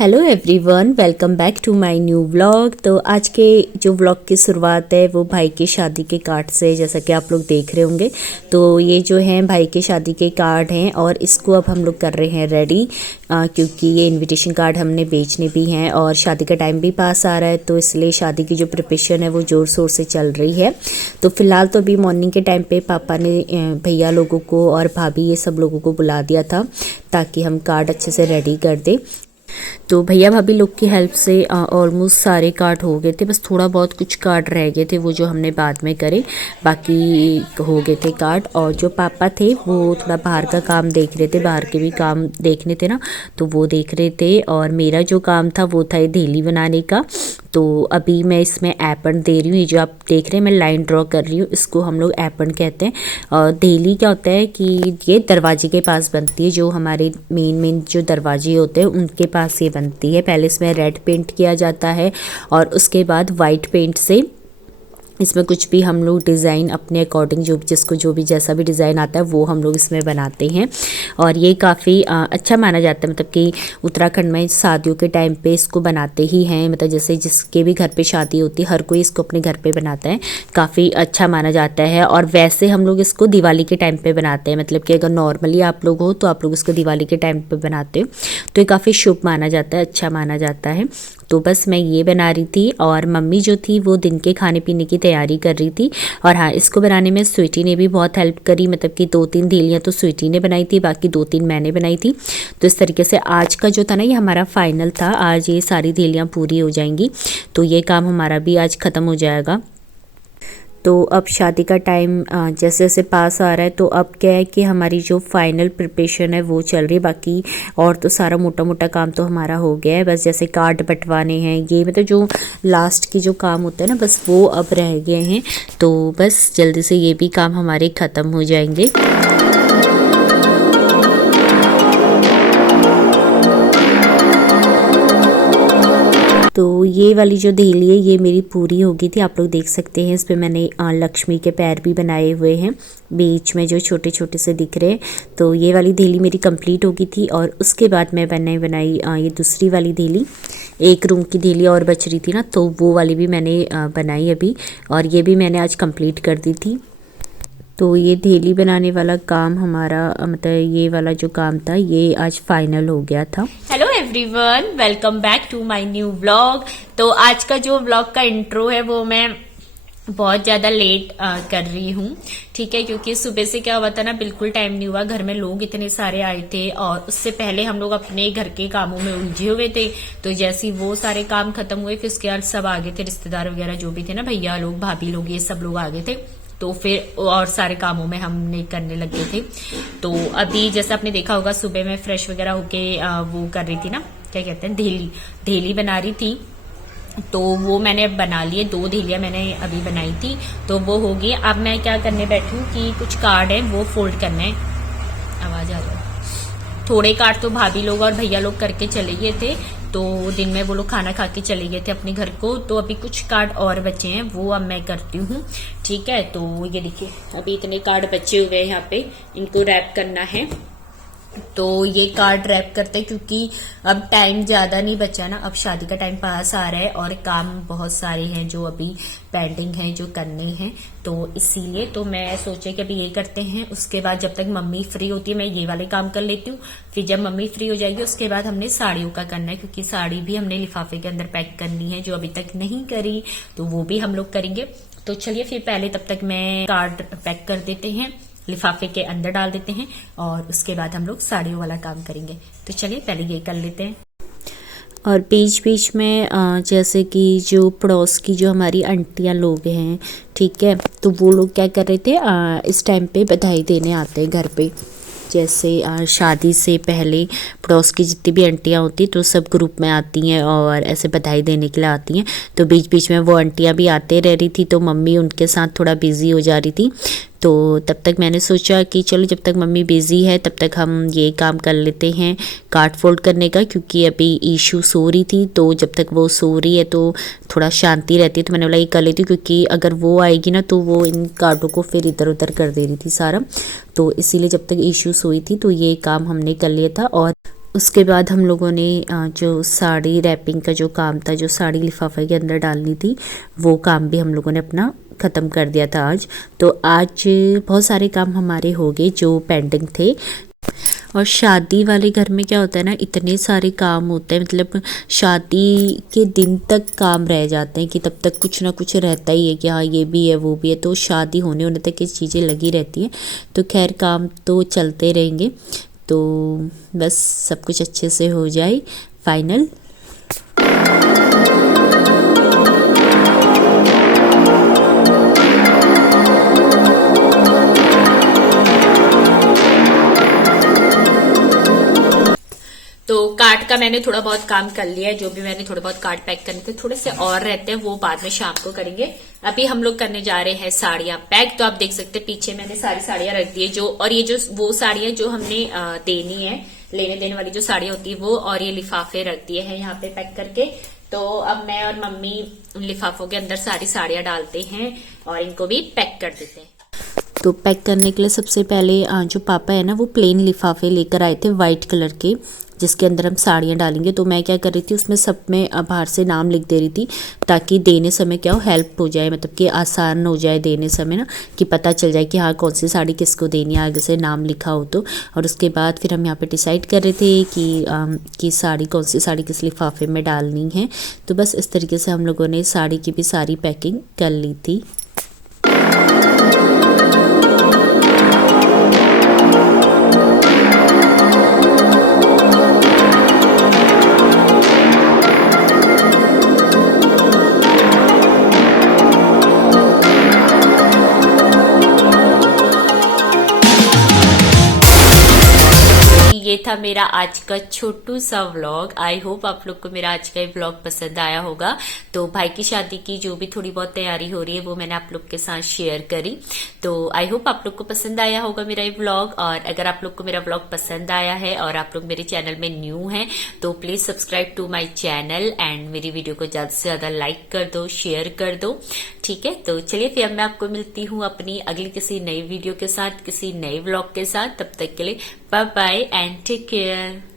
Hello everyone, welcome back to my new vlog. तो आज के जो व्लॉग की शुरुआत है वो भाई की शादी के कार्ड से, जैसा कि आप लोग देख रहे होंगे। तो ये जो है भाई के शादी के कार्ड हैं और इसको अब हम लोग कर रहे हैं रेडी, क्योंकि ये इनविटेशन कार्ड हमने बेचने भी हैं और शादी का टाइम भी पास आ रहा है, तो इसलिए शादी की जो प्रिपरेशन है वो ज़ोर शोर से चल रही है। तो फ़िलहाल तो अभी मॉर्निंग के टाइम पे पापा ने भैया लोगों को और भाभी ये सब लोगों को बुला दिया था ताकि हम कार्ड अच्छे से रेडी कर दें। तो भैया भाभी लोग की हेल्प से ऑलमोस्ट सारे कार्ड हो गए थे, बस थोड़ा बहुत कुछ कार्ड रह गए थे वो जो हमने बाद में करे, बाकी हो गए थे कार्ड। और जो पापा थे वो थोड़ा बाहर का काम देख रहे थे, बाहर के भी काम देखने थे ना, तो वो देख रहे थे। और मेरा जो काम था वो था ये धेली बनाने का। तो अभी मैं इसमें एपन दे रही हूँ, ये जो आप देख रहे हैं मैं लाइन ड्रॉ कर रही हूँ, इसको हम लोग एपन कहते हैं। और धेली क्या होता है कि ये दरवाजे के पास बनती है, जो हमारे मेन जो दरवाजे होते हैं उनके पास ये बनती है। पहले इसमें रेड पेंट किया जाता है और उसके बाद वाइट पेंट से इसमें कुछ भी हम लोग डिज़ाइन अपने अकॉर्डिंग जिसको जो भी जैसा भी डिज़ाइन आता है वो हम लोग इसमें बनाते हैं। और ये काफ़ी अच्छा माना जाता है, मतलब कि उत्तराखंड में शादियों के टाइम पे इसको बनाते ही हैं। मतलब जैसे जिसके भी घर पे शादी होती है हर कोई इसको अपने घर पे बनाता है, काफ़ी अच्छा माना जाता है। और वैसे हम लोग इसको दिवाली के टाइम पे बनाते हैं, मतलब कि अगर नॉर्मली आप लोग हो तो आप लोग इसको दिवाली के टाइम पे बनाते हो, तो ये काफ़ी शुभ माना जाता है, अच्छा माना जाता है। तो बस मैं ये बना रही थी और मम्मी जो थी वो दिन के खाने पीने की तैयारी कर रही थी। और हाँ, इसको बनाने में स्वीटी ने भी बहुत हेल्प करी, मतलब कि 2-3 धेलियाँ तो स्वीटी ने बनाई थी, बाकी 2-3 मैंने बनाई थी। तो इस तरीके से आज का जो था ना ये हमारा फाइनल था, आज ये सारी धेलियाँ पूरी हो जाएंगी, तो ये काम हमारा भी आज ख़त्म हो जाएगा। तो अब शादी का टाइम जैसे जैसे पास आ रहा है, तो अब क्या है कि हमारी जो फाइनल प्रिपरेशन है वो चल रही है। बाकी और तो सारा मोटा मोटा काम तो हमारा हो गया है, बस जैसे कार्ड बंटवाने हैं, ये मतलब जो लास्ट की जो काम होता है ना, बस वो अब रह गए हैं। तो बस जल्दी से ये भी काम हमारे ख़त्म हो जाएंगे। तो ये वाली जो धेली है ये मेरी पूरी हो गई थी, आप लोग देख सकते हैं। इस पर मैंने लक्ष्मी के पैर भी बनाए हुए हैं, बीच में जो छोटे छोटे से दिख रहे हैं। तो ये वाली धेली मेरी कंप्लीट हो गई थी और उसके बाद मैं बनाई ये दूसरी वाली धेली। एक रूम की धेली और बच रही थी ना, तो वो वाली भी मैंने बनाई अभी, और ये भी मैंने आज कंप्लीट कर दी थी। तो ये धेली बनाने वाला काम हमारा, मतलब ये वाला जो काम था ये आज फाइनल हो गया था। Hello everyone, welcome back to my new vlog. तो आज का जो व्लॉग का इंट्रो है वो मैं बहुत ज्यादा लेट कर रही हूँ, ठीक है, क्योंकि सुबह से क्या हुआ था ना, बिल्कुल टाइम नहीं हुआ। घर में लोग इतने सारे आए थे और उससे पहले हम लोग अपने घर के कामों में उलझे हुए थे। तो जैसे ही वो सारे काम खत्म हुए फिर उसके बाद सब आ गए थे, रिश्तेदार वगैरह जो भी थे ना, भैया लोग भाभी लोग, ये सब लोग आ गए थे। तो फिर और सारे कामों में हमने करने लगे थे। तो अभी जैसा आपने देखा होगा, सुबह में फ्रेश वगैरह होके वो कर रही थी ना, क्या कहते हैं, धेली बना रही थी। तो वो मैंने अब बना लिए, 2 धेलियां मैंने अभी बनाई थी, तो वो हो गई। अब मैं क्या करने बैठी हूँ कि कुछ कार्ड है वो फोल्ड करने हैं। आवाज आ रही है। थोड़े कार्ड तो भाभी लोग और भैया लोग करके चले गए थे, तो दिन में वो लोग खाना खा के चले गए थे अपने घर को। तो अभी कुछ कार्ड और बचे हैं, वो अब मैं करती हूँ, ठीक है। तो ये देखिए अभी इतने कार्ड बचे हुए हैं यहाँ पे, इनको रैप करना है। तो ये कार्ड रैप करते हैं क्योंकि अब टाइम ज्यादा नहीं बचा ना, अब शादी का टाइम पास आ रहा है और काम बहुत सारे हैं जो अभी पेंडिंग हैं, जो करने हैं। तो इसीलिए तो मैं सोचे कि अभी ये करते हैं, उसके बाद जब तक मम्मी फ्री होती है मैं ये वाले काम कर लेती हूँ। फिर जब मम्मी फ्री हो जाएगी उसके बाद हमने साड़ियों का करना है, क्योंकि साड़ी भी हमने लिफाफे के अंदर पैक करनी है जो अभी तक नहीं करी, तो वो भी हम लोग करेंगे। तो चलिए फिर पहले तब तक मैं कार्ड पैक कर देते हैं, लिफाफे के अंदर डाल देते हैं और उसके बाद हम लोग साड़ियों वाला काम करेंगे। तो चलिए पहले ये कर लेते हैं। और बीच बीच में जैसे कि जो पड़ोस की जो हमारी आंटियां लोग हैं, ठीक है, तो वो लोग क्या कर रहे थे, इस टाइम पे बधाई देने आते हैं घर पे। जैसे शादी से पहले पड़ोस की जितनी भी आंटियाँ होती तो सब ग्रुप में आती हैं और ऐसे बधाई देने के लिए आती हैं। तो बीच बीच में वो आंटियाँ भी आते रह रही थी, तो मम्मी उनके साथ थोड़ा बिज़ी हो जा रही थी। तो तब तक मैंने सोचा कि चलो जब तक मम्मी बिज़ी है तब तक हम ये काम कर लेते हैं कार्ड फोल्ड करने का, क्योंकि अभी ईशू सो रही थी, तो जब तक वो सो रही है तो थोड़ा शांति रहती है। तो मैंने बोला ये कर लेती हूँ, क्योंकि अगर वो आएगी ना तो वो इन कार्डों को फिर इधर उधर कर दे रही थी सारा। तो इसीलिए जब तक ईशू सोई थी तो ये काम हमने कर लिया था। और उसके बाद हम लोगों ने जो साड़ी रैपिंग का जो काम था, जो साड़ी लिफाफे के अंदर डालनी थी, वो काम भी हम लोगों ने अपना ख़त्म कर दिया था आज। तो आज बहुत सारे काम हमारे हो गए जो पेंडिंग थे। और शादी वाले घर में क्या होता है ना, इतने सारे काम होते हैं, मतलब शादी के दिन तक काम रह जाते हैं कि तब तक कुछ ना कुछ रहता ही है कि हाँ ये भी है वो भी है। तो शादी होने तक ये चीज़ें लगी रहती हैं। तो खैर काम तो चलते रहेंगे, तो बस सब कुछ अच्छे से हो जाए फाइनल। तो कार्ड का मैंने थोड़ा बहुत काम कर लिया है। जो भी मैंने थोड़े बहुत कार्ड पैक करने थे, थोड़े से और रहते हैं, वो बाद में शाम को करेंगे। अभी हम लोग करने जा रहे हैं साड़ियां पैक। तो आप देख सकते हैं पीछे मैंने सारी साड़ियां रख दी है, जो और ये जो वो साड़ियां जो हमने देनी है, लेने देने वाली जो साड़ियां होती है वो, और ये लिफाफे रख दिए हैं यहाँ पे पैक करके। तो अब मैं और मम्मी उन लिफाफों के अंदर सारी साड़ियां डालते हैं और इनको भी पैक कर देते हैं। तो पैक करने के लिए सबसे पहले जो पापा है ना, वो प्लेन लिफाफे लेकर आए थे वाइट कलर के, जिसके अंदर हम साड़ियाँ डालेंगे। तो मैं क्या कर रही थी, उसमें सब में बाहर से नाम लिख दे रही थी, ताकि देने समय क्या हो, हेल्प हो जाए, मतलब कि आसान हो जाए देने समय ना, कि पता चल जाए कि हाँ कौन सी साड़ी किसको देनी है, आगे से नाम लिखा हो तो। और उसके बाद फिर हम यहाँ पे डिसाइड कर रहे थे कि साड़ी कौन सी साड़ी किस लिफाफे में डालनी है। तो बस इस तरीके से हम लोगों ने साड़ी की भी सारी पैकिंग कर ली थी। ये था मेरा आज का छोटू सा व्लॉग। आई होप आप लोग को मेरा आज का ये व्लॉग पसंद आया होगा। तो भाई की शादी की जो भी थोड़ी बहुत तैयारी हो रही है वो मैंने आप लोग के साथ शेयर करी। तो आई होप आप लोग को पसंद आया होगा मेरा ये व्लॉग। और अगर आप लोग को मेरा व्लॉग पसंद आया है और आप लोग मेरे चैनल में न्यू हैं तो please subscribe to my channel and मेरी वीडियो को ज्यादा से ज्यादा लाइक कर दो, शेयर कर दो, ठीक है। तो चलिए फिर मैं आपको मिलती हूँ अपनी अगली किसी नई वीडियो के साथ, किसी नए व्लॉग के साथ। तब तक के लिए bye bye and take care.